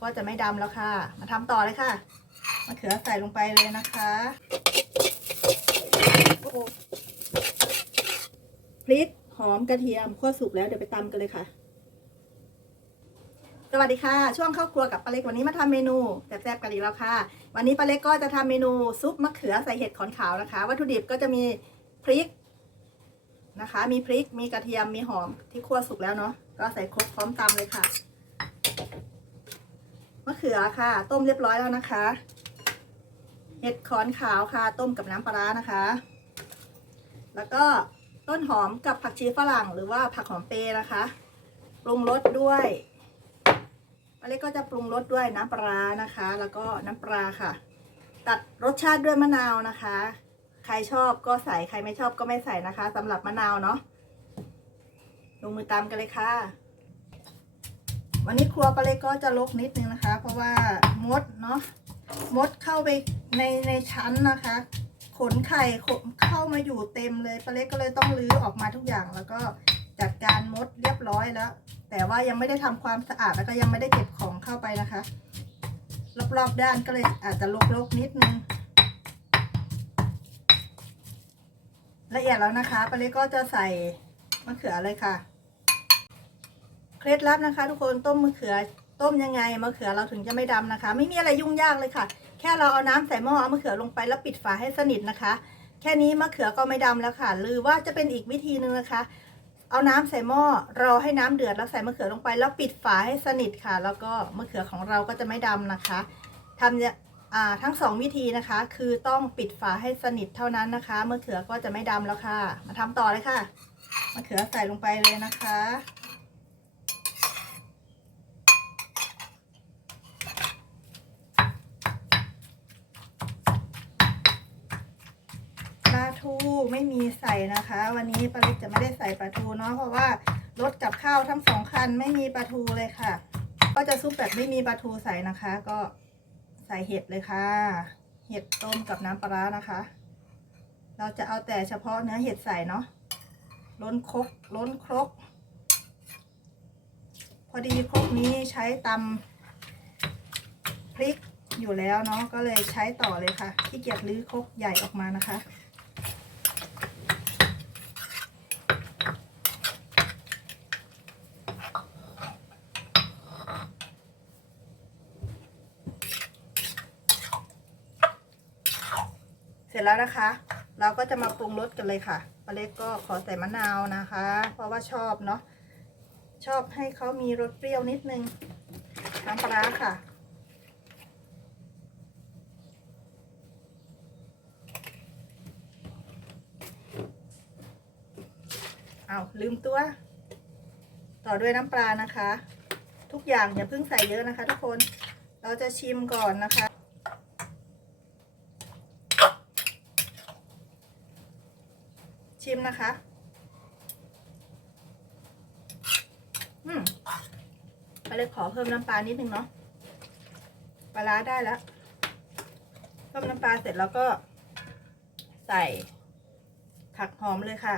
ก็จะไม่ดำแล้วค่ะ มาทำต่อเลยค่ะมะเขือใส่ลงไปเลยนะคะพริกหอมกระเทียมคั่วสุกแล้วเดี๋ยวไปตำกันเลยค่ะ สวัสดีค่ะ ช่วงเข้าครัวกับป้าเล็กวันนี้มาทำเมนูแซ่บๆกันอีกแล้วค่ะ วันนี้ป้าเล็กก็จะทำเมนูซุปมะเขือใส่เห็ดขอนขาวนะคะ วัตถุดิบก็จะมีพริกนะคะ มีพริกมีกระเทียมมีหอมที่คั่วสุกแล้วเนาะก็ใส่ครกพร้อมตำเลยค่ะะเขือค่ะ ต้มเรียบร้อยแล้วนะคะ เห็ดขอนขาวค่ะ ต้มกับน้ำปลานะคะ แล้วก็ต้นหอมกับผักชีฝรั่งหรือว่าผักหอมเปรย์นะคะปรุงรสด้วยป้าเล็กก็จะปรุงรสด้วยน้ำปลาร้านะคะ แล้วก็น้ำปลาค่ะ ตัดรสชาติด้วยมะนาวนะคะ ใครชอบก็ใส่ใครไม่ชอบก็ไม่ใส่นะคะสำหรับมะนาวเนาะลงมือตามกันเลยค่ะ วันนี้ครัวปลาเล็กก็จะลกนิดนึงนะคะ เพราะว่ามดเนาะมดเข้าไปในในชั้นนะคะ ขนไข่เข้ามาอยู่เต็มเลยปลาเล็กก็เลยต้องรื้อออกมาทุกอย่าง แล้วก็จัดการมดเรียบร้อยแล้ว แต่ว่ายังไม่ได้ทำความสะอาดแล้วก็ยังไม่ได้เก็บของเข้าไปนะคะ รอบๆด้านก็เลยอาจจะลกๆนิดนึงละเอียดแล้วนะคะปลาเล็กก็จะใส่มะเขือเลยค่ะ เคล็ดลับนะคะ ทุกคนต้มมะเขือต้มยังไงมะเขือเราถึงจะไม่ดำนะคะ ไม่มีอะไรยุ่งยากเลยค่ะ แค่เราเอาน้ำใส่หม้อเอามะเขือลงไปแล้วปิดฝาให้สนิทนะคะ แค่นี้มะเขือก็ไม่ดำแล้วค่ะ หรือว่าจะเป็นอีกวิธีหนึ่งนะคะ เอาน้ำใส่หม้อรอให้น้ำเดือดแล้วใส่มะเขือลงไปแล้วปิดฝาให้สนิทค่ะ แล้วก็มะเขือของเราก็จะไม่ดำนะคะทำเนี่ยทั้งสองวิธีนะคะ คือต้องปิดฝาให้สนิทเท่านั้นนะคะมะเขือก็จะไม่ดำแล้วค่ะ มาทำต่อเลยค่ะมะเขือใส่ลงไปเลยนะคะ ปลา ทูไม่มีใส่นะคะ วันนี้ปลาเล็กจะไม่ได้ใส่ปลาทูเนาะเพราะว่ารถกับข้าวทั้งสองคันไม่มีปลาทูเลยค่ะ ก็จะซุปแบบไม่มีปลาทูใส่นะคะ ก็ใส่เห็ดเลยค่ะ เห็ดต้มกับน้ำปลาร้านะคะ เราจะเอาแต่เฉพาะเนื้อเห็ดใส่เนาะล้นครกล้นครก พอดีครกนี้ใช้ตำพริกอยู่แล้วเนาะก็เลยใช้ต่อเลยค่ะขี้เกียจรื้อครกใหญ่ออกมานะคะ ร็จแล้วนะคะ เราก็จะมาปรุงรสกันเลยค่ะป้าเล็กก็ขอใส่มะนาวนะคะ เพราะว่าชอบเนาะชอบให้เขามีรสเปรี้ยวนิดนึงน้ำปลาร้าค่ะ เอาลืมตัว ต่อด้วยน้ำปลานะคะ ทุกอย่างอย่าเพิ่งใส่เยอะนะคะทุกคน เราจะชิมก่อนนะคะ ชิม นะคะ อืมไปเลยขอเพิ่มน้ำปลานิดนึงเนาะ ปลาร้าได้แล้วเพิ่มน้ำปลาเสร็จแล้วก็ ใส่ผักหอมเลยค่ะ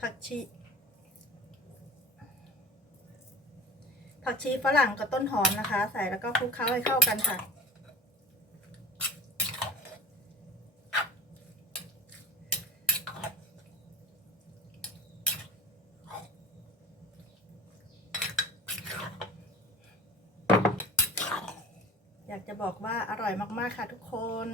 ผักชีผักชีฝรั่งกับต้นหอมนะคะ ใส่แล้วก็คลุกเคล้าให้เข้ากันค่ะ อยากจะบอกว่าอร่อยมาก ๆ ค่ะทุกคน